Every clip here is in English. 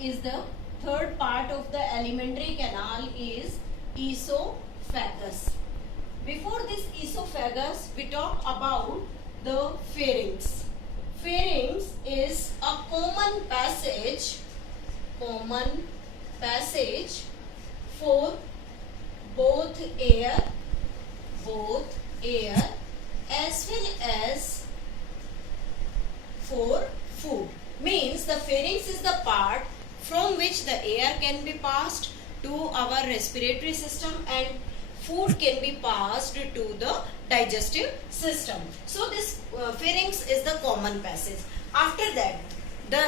is the third part of the alimentary canal is esophagus. Before this esophagus, we talk about the pharynx. Pharynx is a common passage for both air as well as for food. Means the pharynx is the part from which the air can be passed to our respiratory system and food can be passed to the digestive system. So this pharynx is the common passage. After that,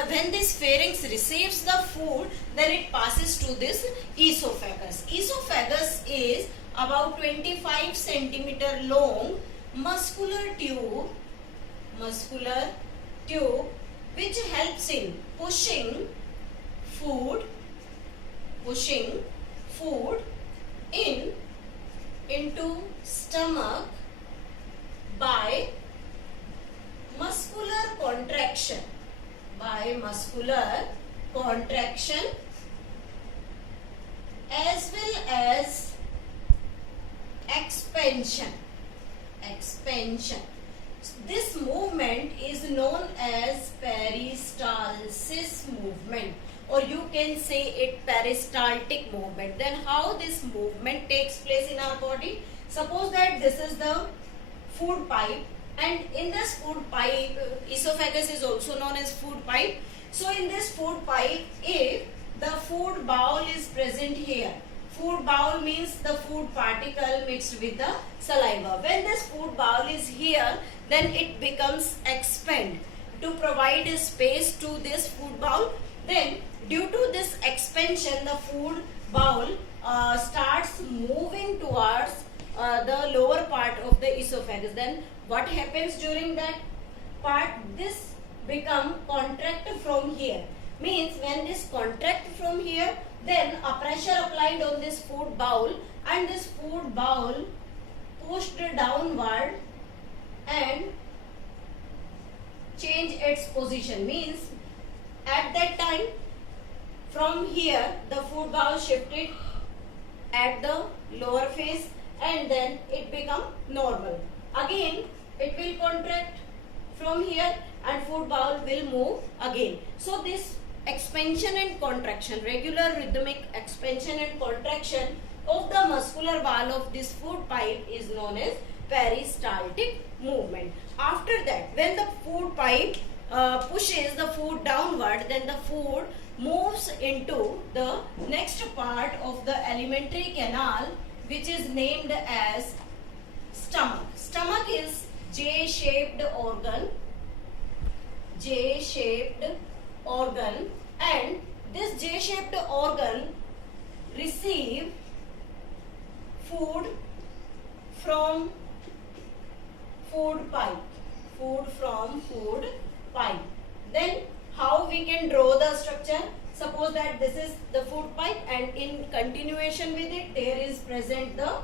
when this pharynx receives the food, then it passes to this esophagus. Esophagus is about 25 centimeter long muscular tube which helps in pushing food into stomach by muscular contraction as well as expansion. This movement is known as peristalsis movement, or you can say it peristaltic movement. Then how this movement takes place in our body? Suppose that this is the food pipe, and in this food pipe, esophagus is also known as food pipe. So in this food pipe, if the food bowl is present here, food bowl means the food particle mixed with the saliva. When this food bowl is here, then it becomes expand to provide a space to this food bowl. Then due to this expansion, the food bowl starts moving towards the lower part of the esophagus. Then what happens during that part? This become contract from here. Means when this contract from here, then a pressure applied on this food bowl and this food bowl pushed downward and change its position. Means at that time from here the food bowl shifted at the lower face and then it become normal. Again it will contract from here and food bowl will move again. So this expansion and contraction, regular rhythmic expansion and contraction of the muscular wall of this food pipe is known as peristaltic movement. After that, when the food pipe pushes the food downward, then the food moves into the next part of the alimentary canal, which is named as stomach. Stomach is J-shaped organ, and this J-shaped organ receive food from food pipe. Then how we can draw the structure? Suppose that this is the food pipe and in continuation with it there is present the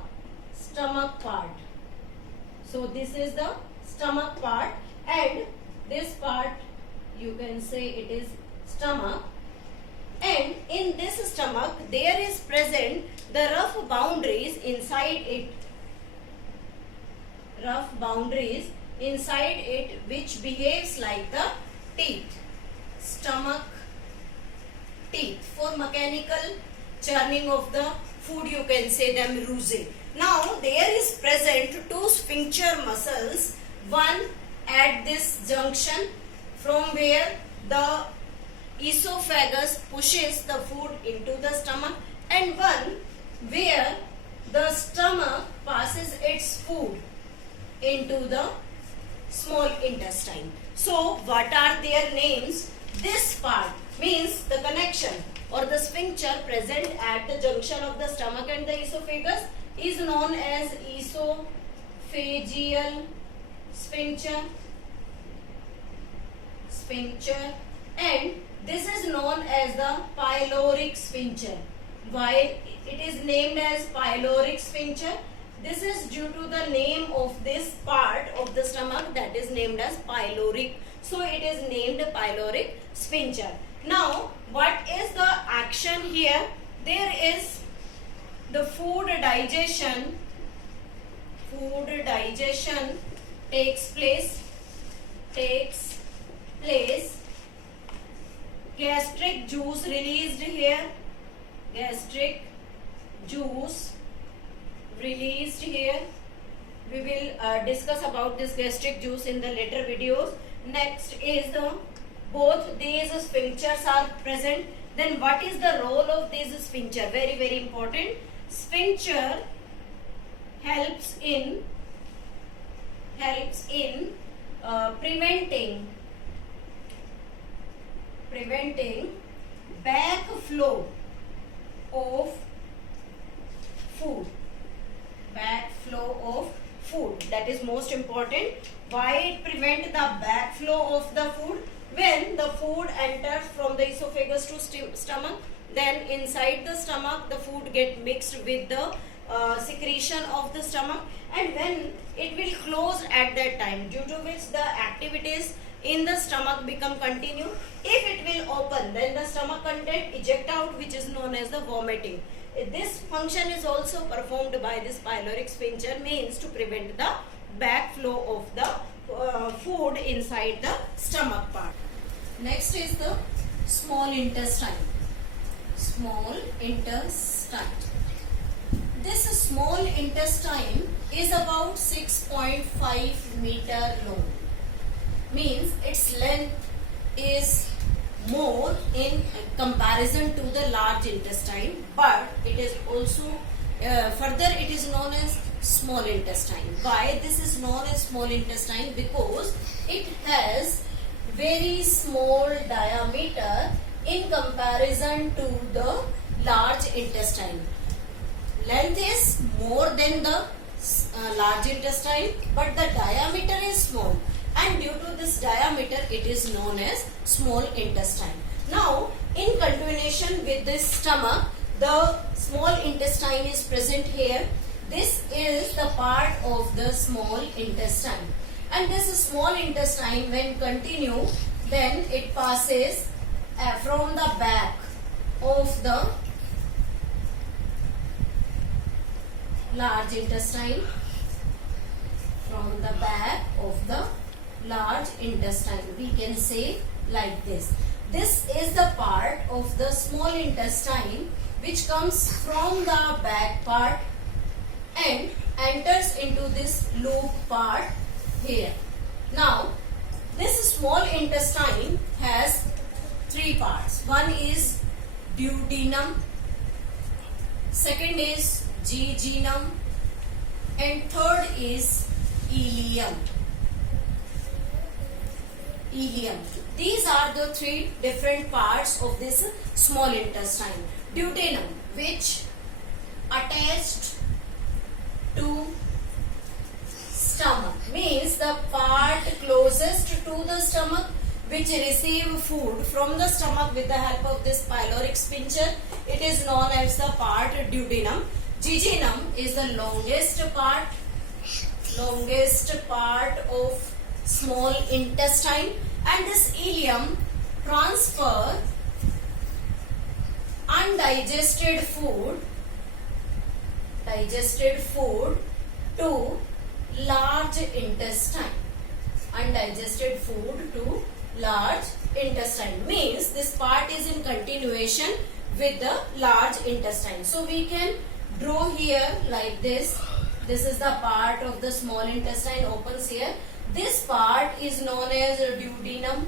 stomach part. So this is the stomach part, and this part you can say it is stomach, and in this stomach there is present the rough boundaries inside it, which behaves like the teeth. Stomach teeth. For mechanical churning of the food you can say them rusing. Now there is present two sphincter muscles, one at this junction from where the esophagus pushes the food into the stomach, and one where the stomach passes its food into the small intestine. So what are their names? This part means the connection or the sphincter present at the junction of the stomach and the esophagus is known as esophageal sphincter, and this is known as the pyloric sphincter. Why it is named as pyloric sphincter? This is due to the name of this part of the stomach that is named as pyloric. So it is named pyloric sphincter. Now what is the here there is the food digestion takes place. Gastric juice released here. Gastric juice released here. We will discuss about this gastric juice in the later videos. Next is the both these sphincters are present. Then what is the role of this sphincter? Very, very important. Sphincter helps in preventing backflow of food. That is most important. Why it prevent the backflow of the food? When the food enters from the esophagus to stomach, then inside the stomach the food get mixed with the secretion of the stomach, and when it will close at that time, due to which the activities in the stomach become continue. If it will open, then the stomach content eject out, which is known as the vomiting. This function is also performed by this pyloric sphincter, means to prevent the backflow of the food inside the stomach part. Next is the small intestine. This small intestine is about 6.5 meter long. Means its length is more in comparison to the large intestine, but it is also further it is known as small intestine. Why this is known as small intestine? Because it has very small diameter in comparison to the large intestine. Length is more than the large intestine, but the diameter is small, and due to this diameter it is known as small intestine. Now in continuation with this stomach, the small intestine is present here. This is the part of the small intestine, and this small intestine when continue, then it passes from the back of the large intestine, we can say like this. This is the part of the small intestine which comes from the back part and enters into this loop part here. Now this small intestine has three parts. One is duodenum, second is jejunum, and third is ileum. These are the three different parts of this small intestine. Duodenum, which attached to stomach, means the part closest to the stomach, which receive food from the stomach with the help of this pyloric sphincter. It is known as the part duodenum. Jejunum is the longest part of small intestine, and this ileum transfer undigested food to large intestine. Means this part is in continuation with the large intestine. So we can draw here like this. This is the part of the small intestine opens here. This part is known as duodenum.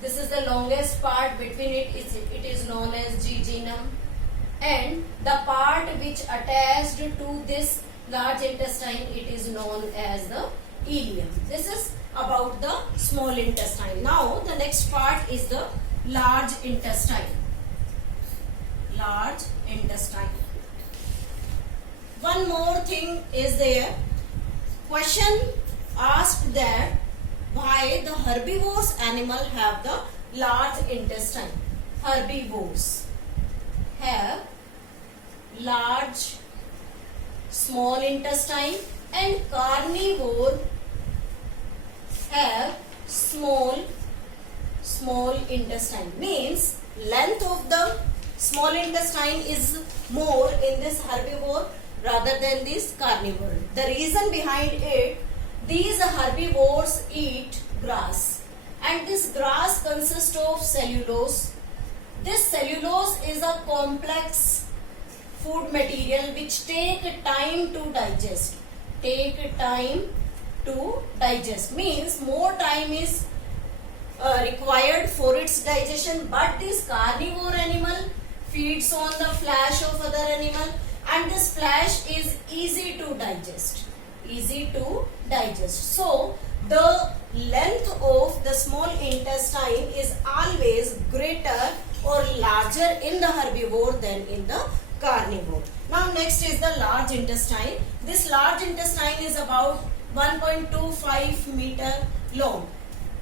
This is the longest part. Between it is known as jejunum, and the part which attached to this large intestine, it is known as the ileum. This is about the small intestine. Now the next part is the large intestine. One more thing is there. Question asked that why the herbivorous animal have the large intestine. Herbivores have large small intestine, and carnivore have small small intestine. Means length of the small intestine is more in this herbivore rather than this carnivore. The reason behind it, these herbivores eat grass, and this grass consists of cellulose. This cellulose is a complex food material which take time to digest. Take time to digest means more time is required for its digestion, but this carnivore animal feeds on the flesh of other animal, and this flesh is easy to digest. So the length of the small intestine is always greater or larger in the herbivore than in the carnivore. Now next is the large intestine. This large intestine is about 1.25 meter long.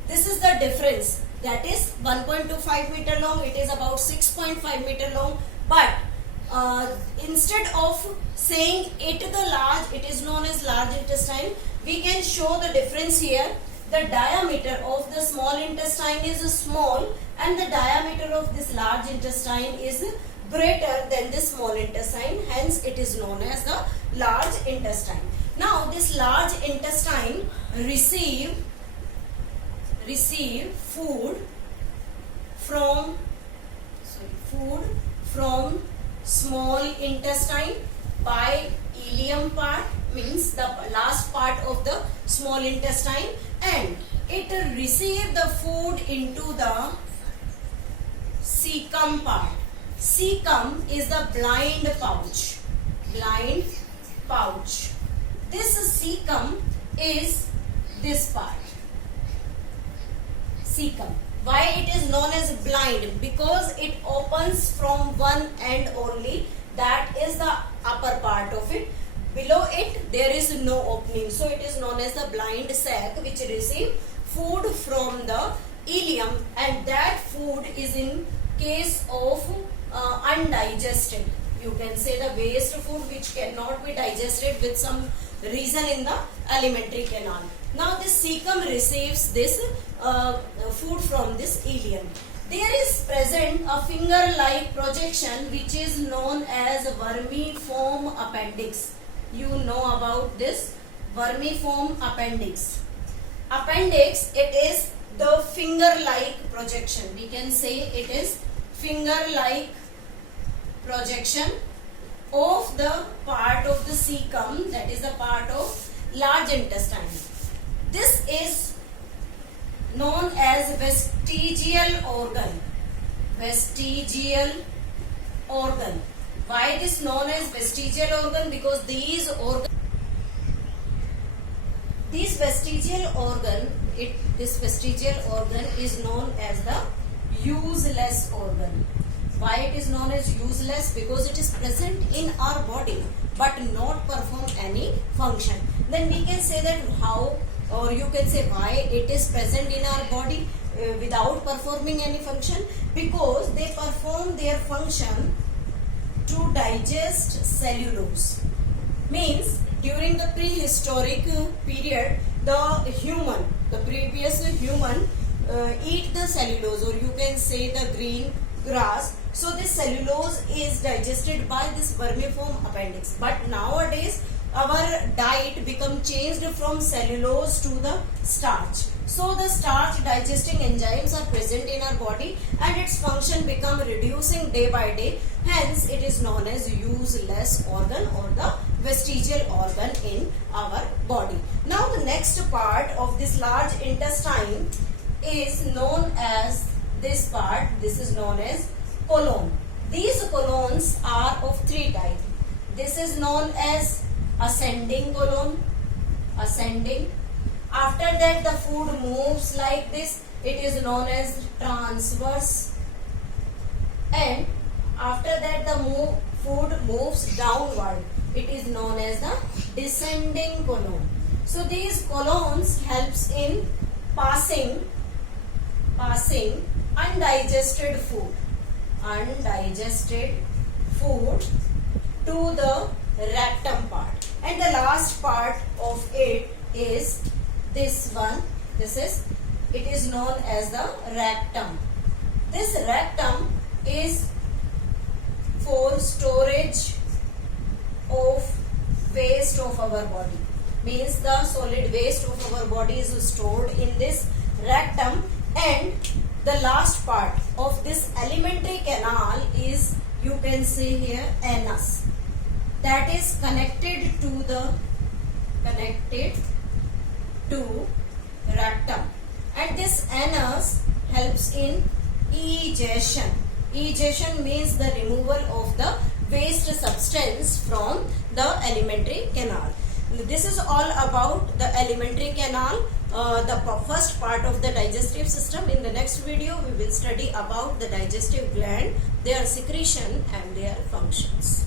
This is the difference, that is 1.25 meter long, it is about 6.5 meter long, but instead of saying it is known as large intestine, we can show the difference here. The diameter of the small intestine is small, and the diameter of this large intestine is greater than the small intestine, hence it is known as the large intestine. Now this large intestine receive food from small intestine by ileum part, means the last part of the small intestine, and it receive the food into the cecum part. Cecum is the blind pouch. This cecum is this part. Cecum. Why it is known as blind? Because it opens from one end only, that is the upper part of it. Below it there is no opening, so it is known as the blind sac, which receive food from the ileum, and that food is in case of undigested. You can say the waste food which cannot be digested with some reason in the alimentary canal. Now this cecum receives this food from this ileum. There is present a finger-like projection which is known as vermiform appendix. You know about this vermiform appendix. Appendix, it is the finger-like projection. We can say it is finger-like projection of the part of the cecum, that is the part of large intestine. This is known as vestigial organ. Vestigial organ. Why this known as vestigial organ? Because this vestigial organ is known as the useless organ. Why it is known as useless? Because it is present in our body but not perform any function. Then we can say that how, or you can say why it is present in our body without performing any function. Because they perform their function to digest cellulose. Means during the prehistoric period, the previous human eat the cellulose, or you can say the green grass. So this cellulose is digested by this vermiform appendix. But nowadays our diet become changed from cellulose to the starch. So the starch digesting enzymes are present in our body and its function become reducing day by day. Hence it is known as useless organ or the vestigial organ in our body. Now the next part of this large intestine is known as this part. This is known as colon. These colons are of three types. This is known as ascending colon. Ascending. After that the food moves like this. It is known as transverse. And after that the food moves downward. It is known as the descending colon. So these colons helps in passing undigested food to the rectum part. And the last part of it is this one. This is it is known as the rectum. This rectum is for storage of waste of our body. Means the solid waste of our body is stored in this rectum, and the last part of this alimentary canal is, you can see here, anus, that is connected to rectum, and this anus helps in egestion. Egestion means the removal of the waste substance from the alimentary canal. This is all about the alimentary canal, the first part of the digestive system. In the next video, we will study about the digestive gland, their secretion and their functions.